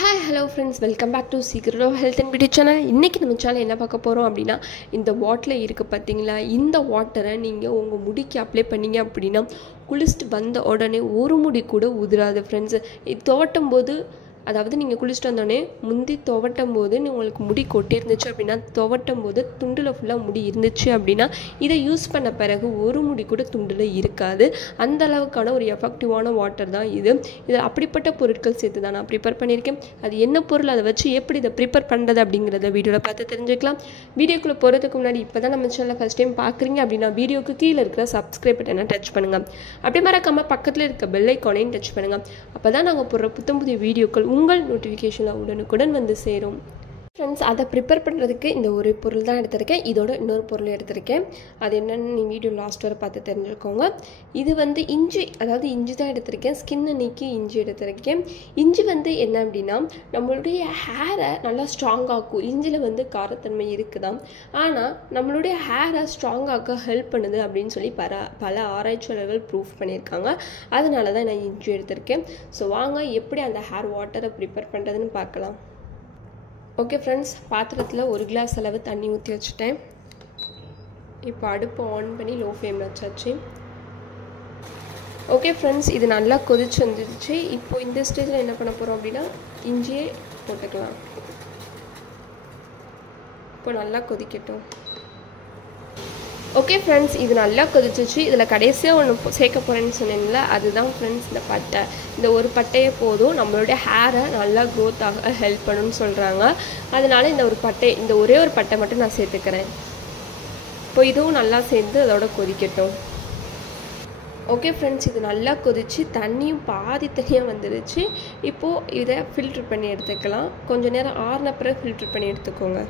Hi, hello friends, welcome back to Secret of Health and Beauty channel. இன்னைக்கு நம்ம channel என்ன பார்க்க போறோம் அப்படினா இந்த வாட்டர்ல இருக்கு பாத்தீங்களா, இந்த வாட்டரை நீங்க உங்க முடிக்கு அப்ளை பண்ணீங்க அப்படினா குளிச்சிட்டு வந்த உடனே ஒரு முடி கூட உதிராது फ्रेंड्स. இது துவட்டும்போது அதாவது நீங்கள் குளிச்சுட்டு வந்தோடனே முந்தி துவட்டும் போது உங்களுக்கு முடி கொட்டி இருந்துச்சு அப்படின்னா துவட்டும் போது துண்டில் ஃபுல்லாக முடி இருந்துச்சு அப்படின்னா இதை யூஸ் பண்ண பிறகு ஒரு முடி கூட துண்டில் இருக்காது. அந்த அளவுக்கான ஒரு எஃபெக்டிவான வாட்டர் தான் இது. இதில் அப்படிப்பட்ட பொருட்கள் சேர்த்து தான் நான் ப்ரிப்பேர் பண்ணியிருக்கேன். அது என்ன பொருள், அதை வச்சு எப்படி இதை ப்ரிப்பேர் பண்ணுறது அப்படிங்கிறத வீடியோவில் பார்த்து தெரிஞ்சுக்கலாம். வீடியோக்குள்ளே போகிறதுக்கு முன்னாடி இப்போ தான் நம்ம சேனலில் ஃபஸ்ட் டைம் பார்க்குறீங்க அப்படின்னா வீடியோக்கு கீழே இருக்கிற சப்ஸ்கிரைப் பட்டனை டச் பண்ணுங்கள். அப்படி மறக்காமல் பக்கத்தில் இருக்க பெல் ஐக்கானையும் டச் பண்ணுங்கள். அப்போ தான் நாங்கள் போடுற புதிய வீடியோக்கள் உங்கள் நோட்டிஃபிகேஷனில் உடனுக்குடன் வந்து சேரும். ஃப்ரெண்ட்ஸ், அதை ப்ரிப்பேர் பண்ணுறதுக்கு இந்த ஒரு பொருள் தான் எடுத்திருக்கேன். இதோட இன்னொரு பொருள் எடுத்திருக்கேன். அது என்னென்னு நீ வீடியோ லாஸ்ட் வரை பார்த்து தெரிஞ்சுக்கோங்க. இது வந்து இஞ்சி, அதாவது இஞ்சி தான் எடுத்திருக்கேன். ஸ்கின்னை நீக்கி இஞ்சி எடுத்திருக்கேன். இஞ்சி வந்து என்ன அப்படின்னா நம்மளுடைய ஹேரை நல்லா ஸ்ட்ராங்காக்கும். இஞ்சியில் வந்து காரத்தன்மை இருக்குதான், ஆனால் நம்மளுடைய ஹேரை ஸ்ட்ராங்காக்க ஹெல்ப் பண்ணுது அப்படின்னு சொல்லி பல ஆராய்ச்சியாளர்கள் ப்ரூஃப் பண்ணியிருக்காங்க. அதனால தான் நான் இஞ்சி எடுத்திருக்கேன். ஸோ வாங்க எப்படி அந்த ஹேர் வாட்டரை ப்ரிப்பேர் பண்ணுறதுன்னு பார்க்கலாம். ஓகே ஃப்ரெண்ட்ஸ், பாத்திரத்தில் 1 கிளாஸ் அளவு தண்ணி ஊற்றி வச்சுட்டேன். இப்போ அடுப்பு ஆன் பண்ணி லோ ஃப்ளேமில் வச்சாச்சு. ஓகே ஃப்ரெண்ட்ஸ், இது நல்லா கொதிச்சு வந்துடுச்சு. இப்போ இந்த ஸ்டேஜில் என்ன பண்ண போகிறோம் அப்படின்னா இஞ்சியே போட்டுக்கலாம். இப்போ நல்லா கொதிக்கட்டும். ஓகே ஃப்ரெண்ட்ஸ், இது நல்லா கொதிச்சிச்சு. இதில் கடைசியாக ஒன்று சேர்க்க போகிறேன்னு சொன்னீங்களா, அதுதான் ஃப்ரெண்ட்ஸ் இந்த பட்டை. இந்த ஒரு பட்டையே போதும் நம்மளுடைய ஹேரை நல்லா க்ரோத் ஆக ஹெல்ப் பண்ணுன்னு சொல்கிறாங்க. அதனால் இந்த ஒரே ஒரு பட்டை மட்டும் நான் சேர்த்துக்கிறேன். இப்போ இதுவும் நல்லா சேர்ந்து அதோட கொதிக்கட்டும். ஓகே ஃப்ரெண்ட்ஸ், இது நல்லா கொதிச்சு தண்ணியும் பாதி தனியாக வந்துடுச்சு. இப்போது இதை ஃபில்ட்ரு பண்ணி எடுத்துக்கலாம். கொஞ்சம் நேரம் ஆறின பிறகு ஃபில்ட்ரு பண்ணி எடுத்துக்கோங்க.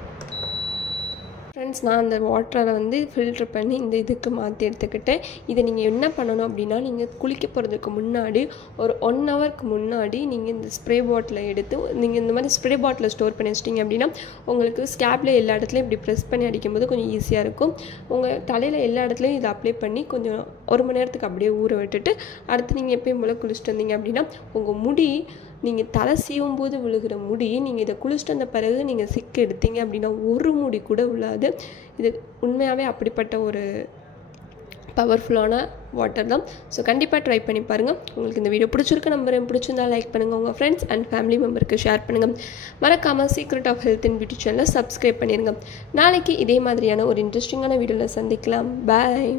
ஃப்ரெண்ட்ஸ், நான் அந்த வாட்டரை வந்து ஃபில்ட்ரு பண்ணி இந்த இதுக்கு மாற்றி எடுத்துக்கிட்டேன். இதை நீங்கள் என்ன பண்ணணும் அப்படின்னா நீங்கள் குளிக்க போகிறதுக்கு முன்னாடி ஒரு 1 ஹவருக்கு முன்னாடி நீங்கள் இந்த ஸ்ப்ரே பாட்டிலை எடுத்து நீங்கள் இந்த மாதிரி ஸ்ப்ரே பாட்டிலை ஸ்டோர் பண்ணி வச்சிட்டிங்க அப்படின்னா உங்களுக்கு ஸ்கேப்பில் எல்லா இடத்துலையும் இப்படி ப்ரெஸ் பண்ணி அடிக்கும்போது கொஞ்சம் ஈஸியாக இருக்கும். உங்கள் தலையில் எல்லா இடத்துலையும் இதை அப்ளை பண்ணி கொஞ்சம் 1 மணி நேரத்துக்கு அப்படியே ஊற விட்டுட்டு அடுத்து நீங்கள் எப்பயும் போல் குளிச்சுட்டு வந்தீங்க அப்படின்னா உங்கள் முடி, நீங்கள் தலை சீவும் போது விழுகிற முடி, நீங்கள் இதை குளிச்சுட்டு வந்த பிறகு நீங்கள் சிக்கு எடுத்தீங்க அப்படின்னா ஒரு முடி கூட விழாது. இது உண்மையாகவே அப்படிப்பட்ட ஒரு பவர்ஃபுல்லான வாட்டர் தான். ஸோ கண்டிப்பாக ட்ரை பண்ணி பாருங்கள். உங்களுக்கு இந்த வீடியோ பிடிச்சிருக்கு நம்புறேன். பிடிச்சிருந்தா லைக் பண்ணுங்கள், உங்கள் ஃப்ரெண்ட்ஸ் அண்ட் ஃபேமிலி மெம்பருக்கு ஷேர் பண்ணுங்கள். மறக்காமல் secret of health and beauty சேனலை சப்ஸ்கிரைப் பண்ணிடுங்க. நாளைக்கு இதே மாதிரியான ஒரு இன்ட்ரெஸ்டிங்கான வீடியோவில் சந்திக்கலாம். பாய்.